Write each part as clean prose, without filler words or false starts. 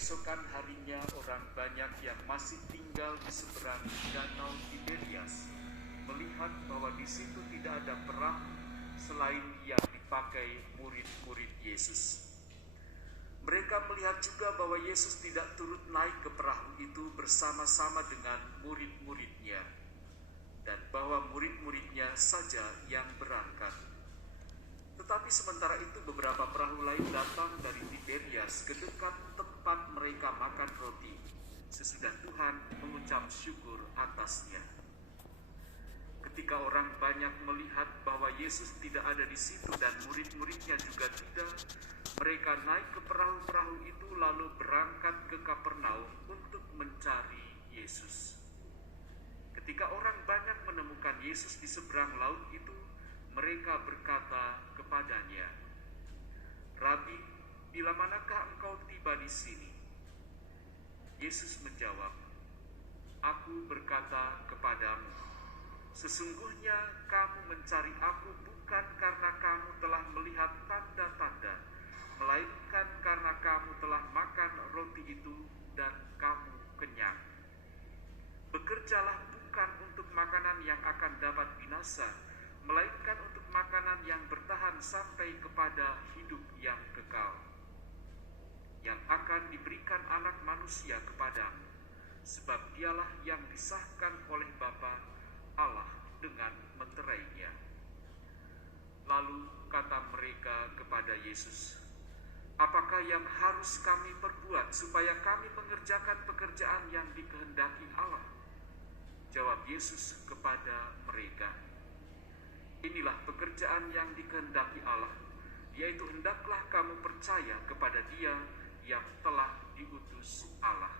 Keesokan harinya orang banyak yang masih tinggal di seberang danau Tiberias melihat bahwa di situ tidak ada perahu selain yang dipakai murid-murid Yesus. Mereka melihat juga bahwa Yesus tidak turut naik ke perahu itu bersama-sama dengan murid-muridnya, dan bahwa murid-muridnya saja yang berangkat. Tetapi sementara itu beberapa perahu lain datang dari Tiberias ke dekat tempat mereka makan roti, sesudah Tuhan mengucap syukur atasnya. Ketika orang banyak melihat bahwa Yesus tidak ada di situ dan murid-muridnya juga tidak, mereka naik ke perahu-perahu itu lalu berangkat ke Kapernaum untuk mencari Yesus. Ketika orang banyak menemukan Yesus di seberang laut itu, mereka berkata kepadanya, "Rabi, bila manakah engkau tiba di sini?" Yesus menjawab, "Aku berkata kepadamu, sesungguhnya kamu mencari aku bukan karena kamu telah melihat tanda-tanda, melainkan karena kamu telah makan roti itu dan kamu kenyang. Bekerjalah bukan untuk makanan yang akan dapat binasa, melainkan untuk makanan yang bertahan sampai kepada hidup yang kekal, yang akan diberikan Anak Manusia kepadamu, sebab dialah yang disahkan oleh Bapa Allah dengan meterainya." Lalu kata mereka kepada Yesus, "Apakah yang harus kami perbuat supaya kami mengerjakan pekerjaan yang dikehendaki Allah?" Jawab Yesus kepada mereka, "Inilah pekerjaan yang dikehendaki Allah, yaitu hendaklah kamu percaya kepada Dia yang telah diutus Allah."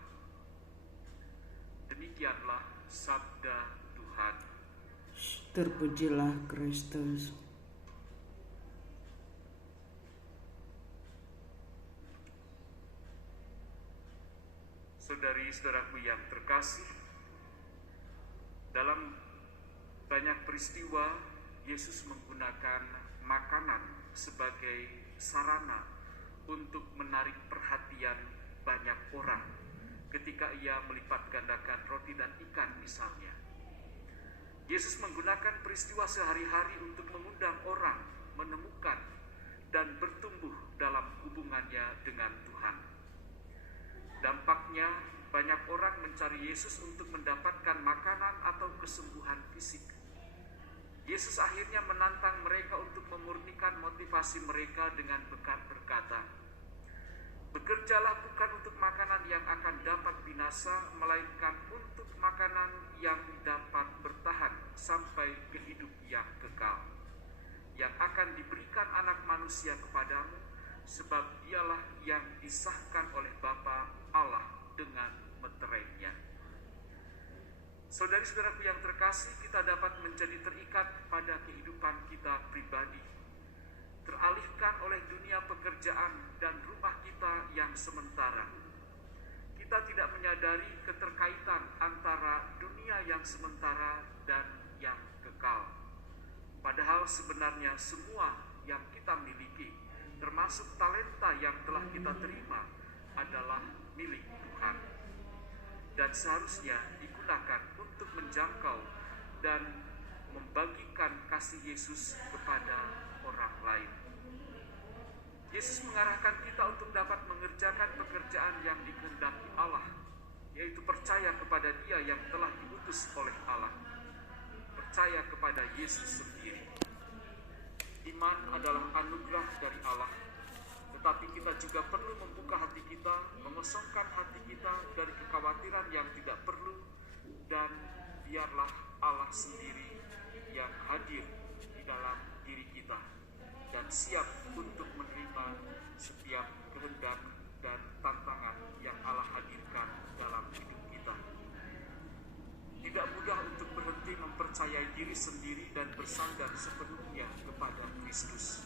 Demikianlah sabda Tuhan. Terpujilah Kristus. Saudari-saudaraku yang terkasih, dalam banyak peristiwa Yesus menggunakan makanan sebagai sarana untuk menarik perhatian banyak orang ketika ia melipat gandakan roti dan ikan misalnya. Yesus menggunakan peristiwa sehari-hari untuk mengundang orang menemukan dan bertumbuh dalam hubungannya dengan Tuhan. Dampaknya banyak orang mencari Yesus untuk mendapatkan makanan atau kesembuhan fisik. Yesus akhirnya menantang mereka untuk memurnikan motivasi mereka dengan berkata, "Bekerjalah bukan untuk makanan yang akan dapat binasa, melainkan untuk makanan yang dapat bertahan sampai ke hidup yang kekal, yang akan diberikan Anak Manusia kepadamu, sebab dialah yang disahkan oleh Bapa Allah dengan meterainya." Saudari-saudaraku yang terkasih, kita dapat menjadi terikat pada kehidupan kita pribadi, teralihkan oleh dunia pekerjaan dan rumah kita yang sementara. Kita tidak menyadari keterkaitan antara dunia yang sementara dan yang kekal. Padahal sebenarnya semua yang kita miliki, termasuk talenta yang telah kita terima, adalah milik Tuhan, dan seharusnya digunakan untuk menjangkau dan membagikan kasih Yesus kepada orang lain. Yesus mengarahkan kita untuk dapat mengerjakan pekerjaan yang dikehendaki Allah, yaitu percaya kepada Dia yang telah diutus oleh Allah, percaya kepada Yesus sendiri. Iman adalah anugerah dari Allah, tetapi kita juga perlu membuka hati kita, mengosongkan hati kita dari kekhawatiran yang tidak perlu, dan biarlah Allah sendiri yang hadir di dalam diri kita dan siap untuk menerima setiap kehendak dan tantangan yang Allah hadirkan dalam hidup kita. Tidak mudah untuk berhenti mempercayai diri sendiri dan bersandar sepenuhnya kepada Kristus.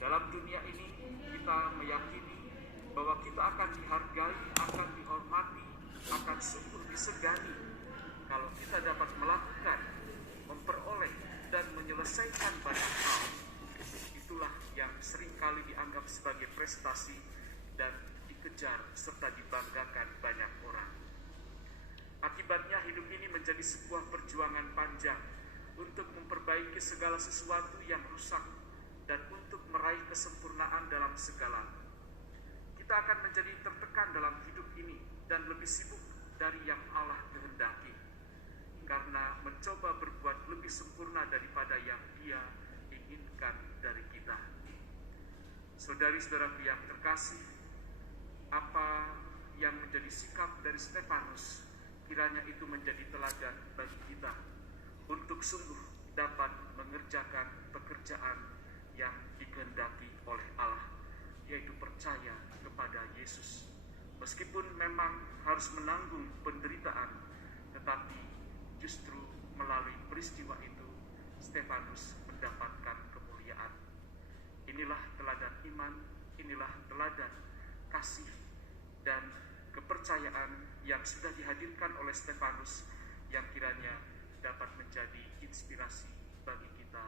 Dalam dunia ini kita meyakini bahwa kita akan dihargai, akan dihormati, akan sungguh disegani kalau kita dapat melakukan, memperoleh, dan menyelesaikan banyak hal. Itulah yang seringkali dianggap sebagai prestasi dan dikejar dipujar serta dibanggakan banyak orang. Akibatnya hidup ini menjadi sebuah perjuangan panjang untuk memperbaiki segala sesuatu yang rusak dan untuk meraih kesempurnaan dalam segala. Kita akan menjadi tertekan dalam hidup ini dan lebih sibuk dari yang Allah kehendaki, karena mencoba berbuat lebih sempurna daripada yang Dia inginkan dari kita. Saudari-saudaraku yang terkasih, apa yang menjadi sikap dari Stefanus, kiranya itu menjadi teladan bagi kita untuk sungguh dapat mengerjakan pekerjaan yang dikehendaki oleh Allah, yaitu percaya kepada Yesus. Meskipun memang harus menanggung penderitaan, tetapi justru melalui peristiwa itu Stefanus mendapatkan kemuliaan. Inilah teladan iman, inilah teladan kasih dan kepercayaan yang sudah dihadirkan oleh Stefanus, yang kiranya dapat menjadi inspirasi bagi kita